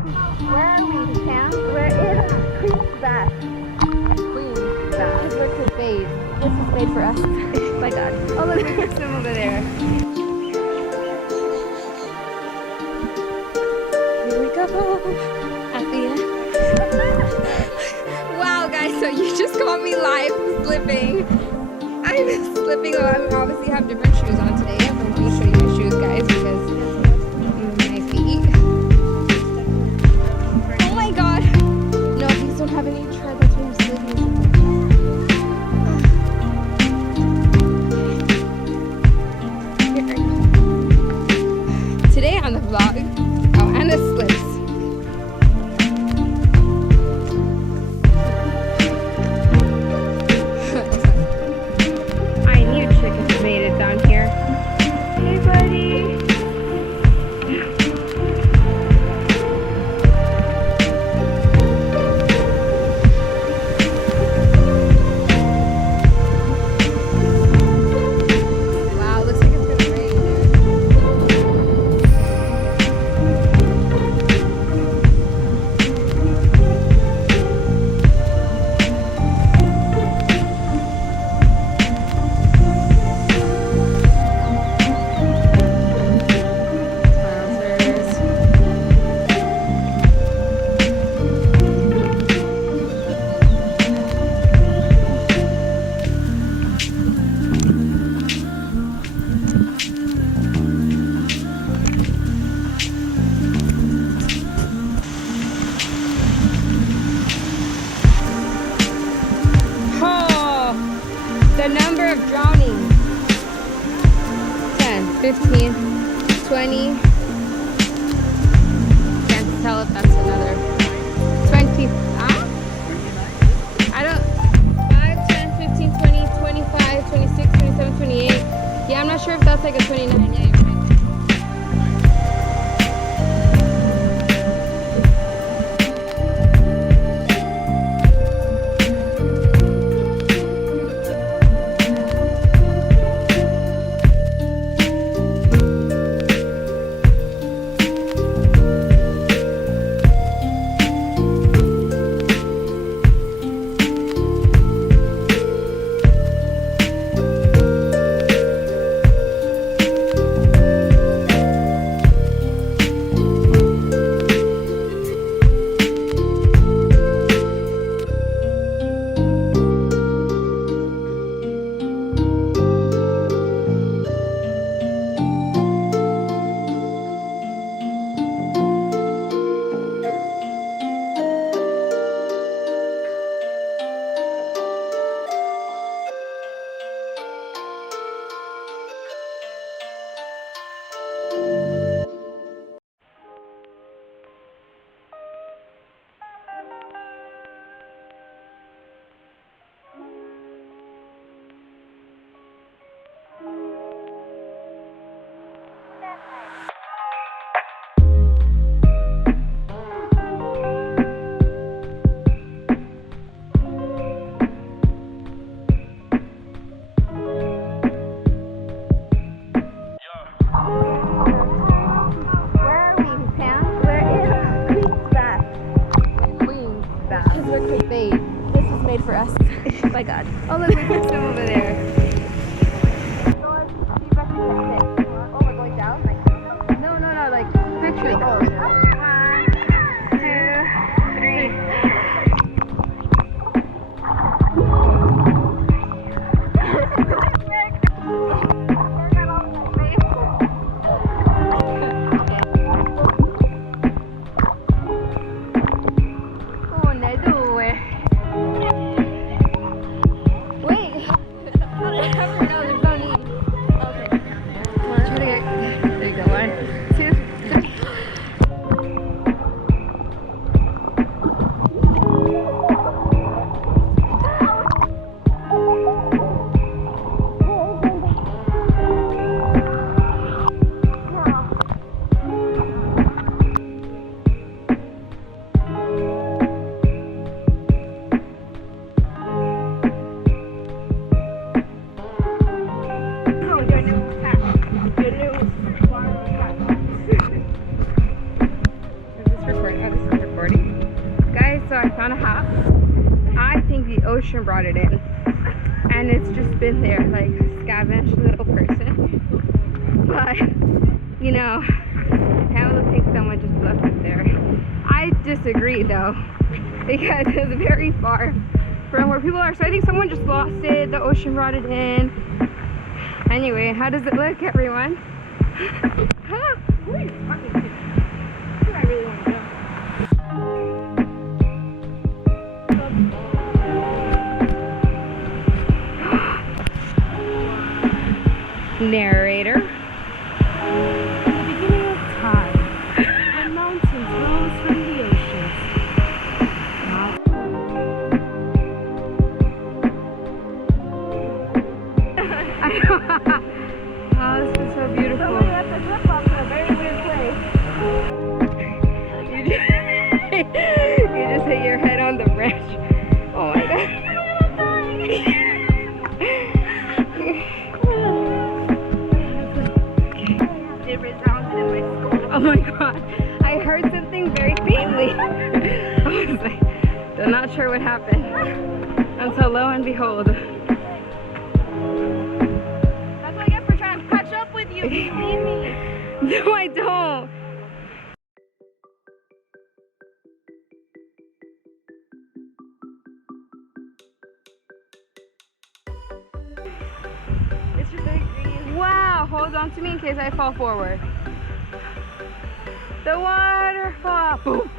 Where are we, Pam? We're in Queen's Bath. Queen's Bath. Because we're to bathe. This is made for us. Oh my god. Oh look, we can swim over there. Here we go. At the end. Wow guys, so you just caught me live slipping. I'm slipping. I obviously have different shoes on today. I'm going to show you my shoes guys because my feet. Oh my god. No, these don't have any tread. That's why I'm slipping. Today on the vlog, oh, and the slips. I knew chickens made it down here. Hey, buddy. Wow, looks like it's gonna rain. The number of drowning. 10, 15, 20. Can't tell if that's another 20. I don't. 5, 10, 15, 20, 25, 26, 27, 28. Yeah, I'm not sure if that's like a 29. Yeah, you're right. This was made for us. Oh my god. Oh look, we can swim over there. Oh, we're going down? Like, no, like picture. Oh, yeah. 1, 2, 3. Oh, ne due. Wait. so I found a hat. I think the ocean brought it in. And it's just been there like a scavenged little person. But, you know, Pamela thinks someone just left it there. I disagree though, because it's very far from where people are. So I think someone just lost it. The ocean brought it in. Anyway, how does it look, everyone? Huh? Who are you talking to? That's what I really want to know. Narrator. At the beginning of time, the mountains rose from the oceans. Oh, this is so beautiful. Somebody left the flip flops in a very weird place. You just hit your head on the branch. Oh my god. It resounded in my skull. Oh my god. I heard something very faintly. I was like, I'm not sure what happened. Until lo and behold. That's what I get for trying to catch up with you. You leave me. No, I don't. It's just very green. Wow, hold on to me in case I fall forward. The waterfall. Boom.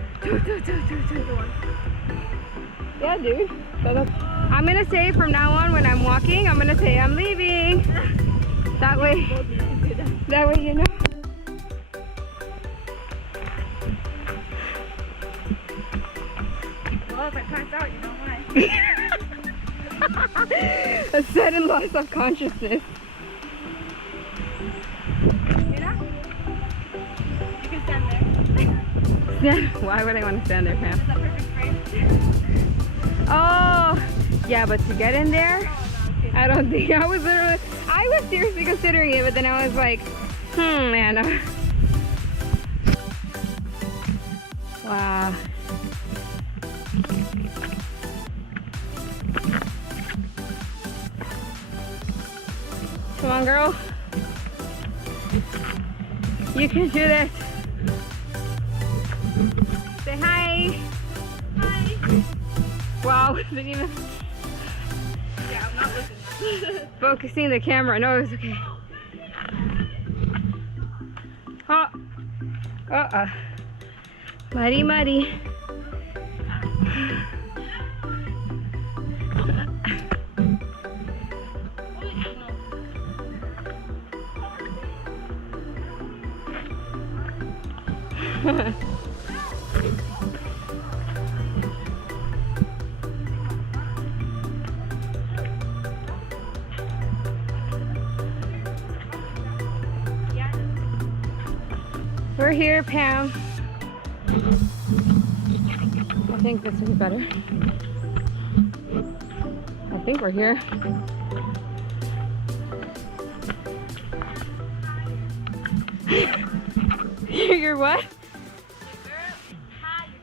Yeah, dude. I'm gonna say from now on when I'm walking, I'm gonna say I'm leaving. That way you know. Well, if I pass out, you know why. A sudden loss of consciousness. Mira? You can stand there. Yeah, why would I want to stand there, Pam? It's a perfect frame. Oh, yeah, but to get in there, I don't think I was seriously considering it, but then I was like, man. Wow. Come on, girl. You can do this. Say hi. Hi. Wow, didn't even Yeah, I'm not looking. focusing the camera. No, it was okay. Oh. Muddy, muddy. We're here, Pam. I think this is better. I think we're here. You're what?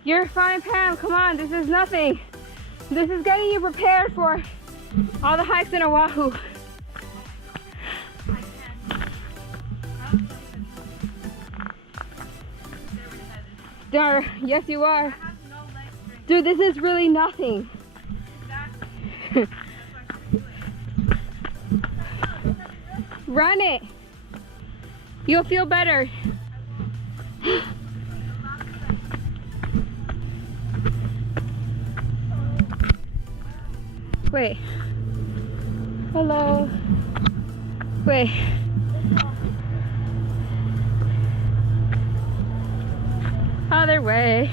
You're fine, Pam. Come on, this is nothing. This is getting you prepared for all the hikes in Oahu. Yes, you are. Dude, this is really nothing. Run it. You'll feel better. Wait. Hello. Wait. Other way.